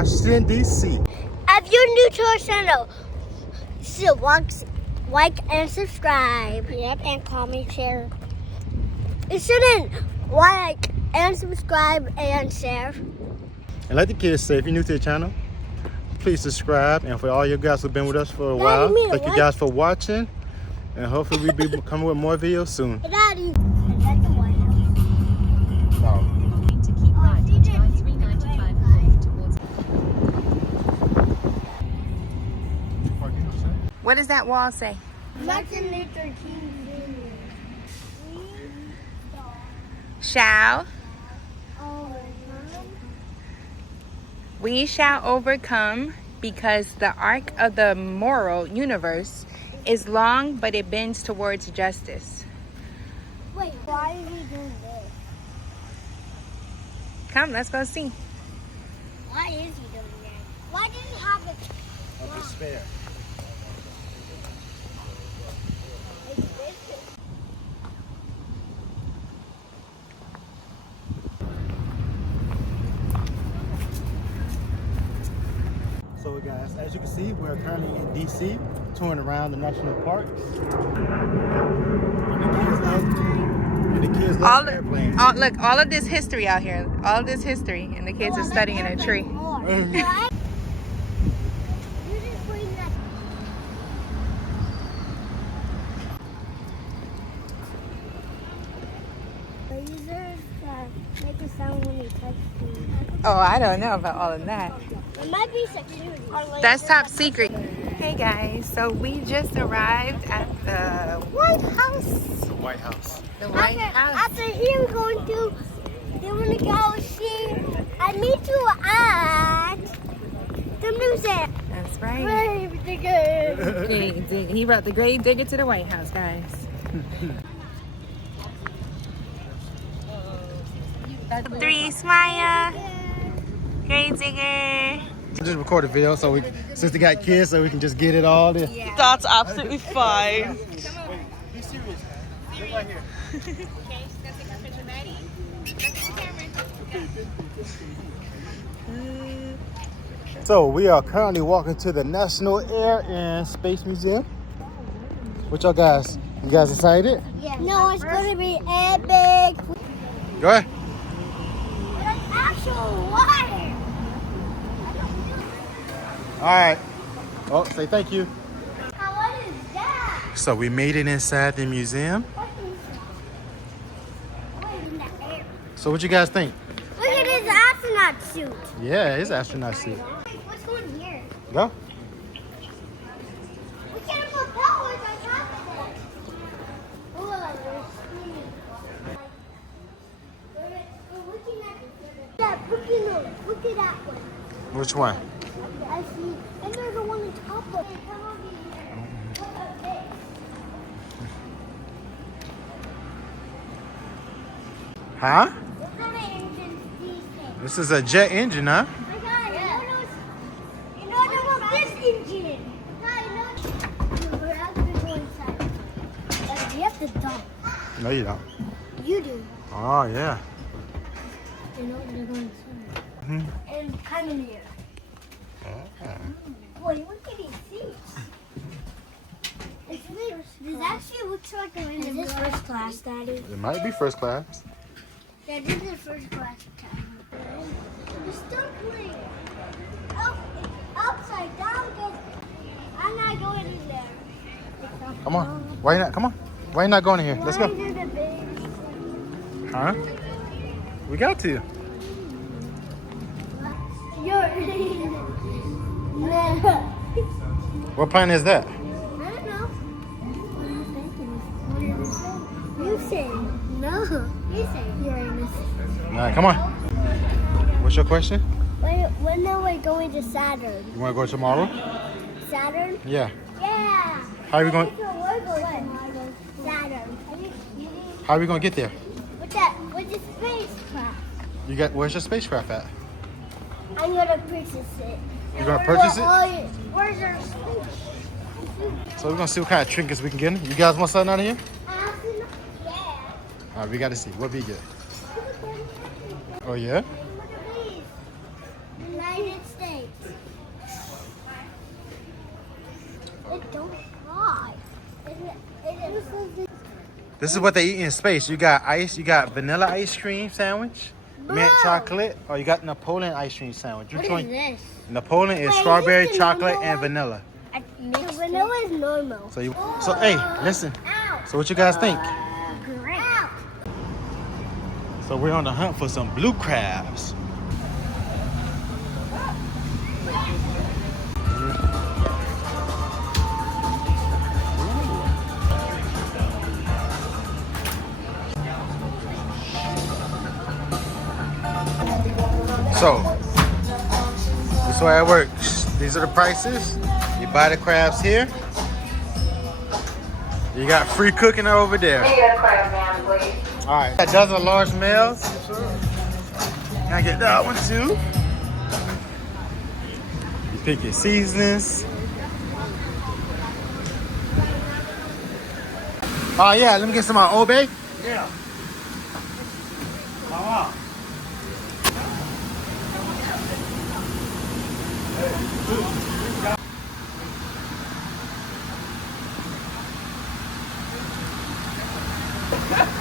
Washington, D.C. If you're new to our channel, so like and subscribe. Yep, and comment, share. You shouldn't like and subscribe and share. And like the kids say, if you're new to the channel, please subscribe. And for all you guys who've been with us for a while, thank you guys for watching. And hopefully we'll be coming with more videos soon. Daddy, is that the White House? No. To keep right on 395 towards. What does that wall say? Martin Luther King Jr. Shall Overcome. we shall overcome, because the arc of the moral universe is long, but it bends towards justice. Wait, why is he doing this? Come, let's go see. Why is he doing that? Why did he have it? Of despair. So guys, as you can see, we're currently in D.C. touring around the national parks. And the kids love airplanes. Look, all of this history out here. All of this history, and the kids are studying in a tree. Make a sound when you touch me. Oh, I don't know about all of that. It might be security. That's top secret. Hey guys, so we just arrived at the White House. The White House. The White House. After here, we're going to go see. I need to add the music. That's right. Grave digger. Grave digger. He brought the grave digger to the White House, guys. 3, smile. Grave digger. Just record a video so we, since they got kids, so we can just get it all in. Yeah. That's absolutely fine. Be serious. Look right here. So we are currently walking to the National Air and Space Museum. What y'all guys? You guys excited? Yeah. No, it's going to be epic. Go ahead. It's actual water. All right. Oh, say thank you. Now, what is that? So we made it inside the museum. What is that? Wait, in the air. So what you guys think? Look at his astronaut suit. Yeah, it's astronaut suit. What's going here? Go. We can't put powers on top of it. Oh, we're spinning. We're looking at that. Look at that one. Which one? I see. And there's the one on top of it. Come over here. What about this? Huh? What kind of engines do you think? This is a jet engine, huh? Oh my God, you know this engine. We're actually going inside. You have to dump. No, you don't. You do. Oh, yeah. You know they're going inside. And kind of near. Boy, look at these seats. This actually looks like a Is this first class, Daddy? It might be first class. Yeah, this is first class time. It's still clean. Oh, upside down because I'm not going in there. Come on. Why you not? Come on. Why you not going in here? Let's go. Why is it a big? Huh? We got to. What plane is that? I don't know. What are you thinking? You say no. You say Uranus. All right, come on. What's your question? When are we going to Saturn? You want to go tomorrow? Saturn? Yeah. Yeah. How are we going? Saturn. How are we going to get there? With the spacecraft. You got? Where's your spacecraft at? I'm gonna purchase it. You're gonna purchase it? Where's your space? So we're gonna see what kind of trinkets we can get. You guys want something out of here? Yeah. All right, we got to see. What we get? Oh yeah. Look at these. United States. This is what they eat in space. You got ice. You got vanilla ice cream sandwich, mint chocolate, or you got Napoleon ice cream sandwich. Which What one? is this? Napoleon is strawberry, chocolate, and vanilla. The vanilla is normal. So hey, listen. So what you guys think? Great. So we're on the hunt for some blue crabs. So, this is how it works. These are the prices. You buy the crabs here. You got free cooking over there. All right, a dozen of large males. Can I get that one too? You pick your seasonings. Oh yeah, let me get some on Old Bay. Yeah. Wow.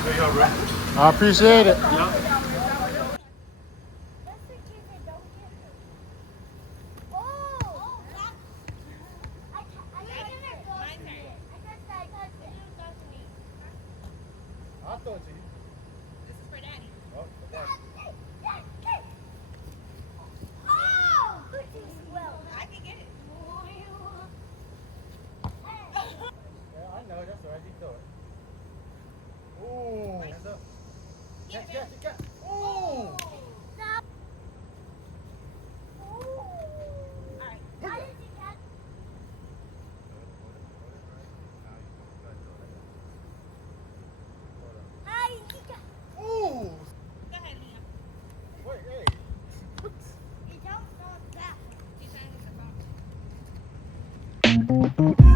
There you go, bro. I appreciate it. I'll throw it to you. This is for Daddy. Oh, for Daddy. I can get it. Yeah, I know, that's all right. You throw it. Ooh. Hands up. Catch. Ooh. Ooh. Go ahead, Liam. Wait, hey. She's trying to get the phone.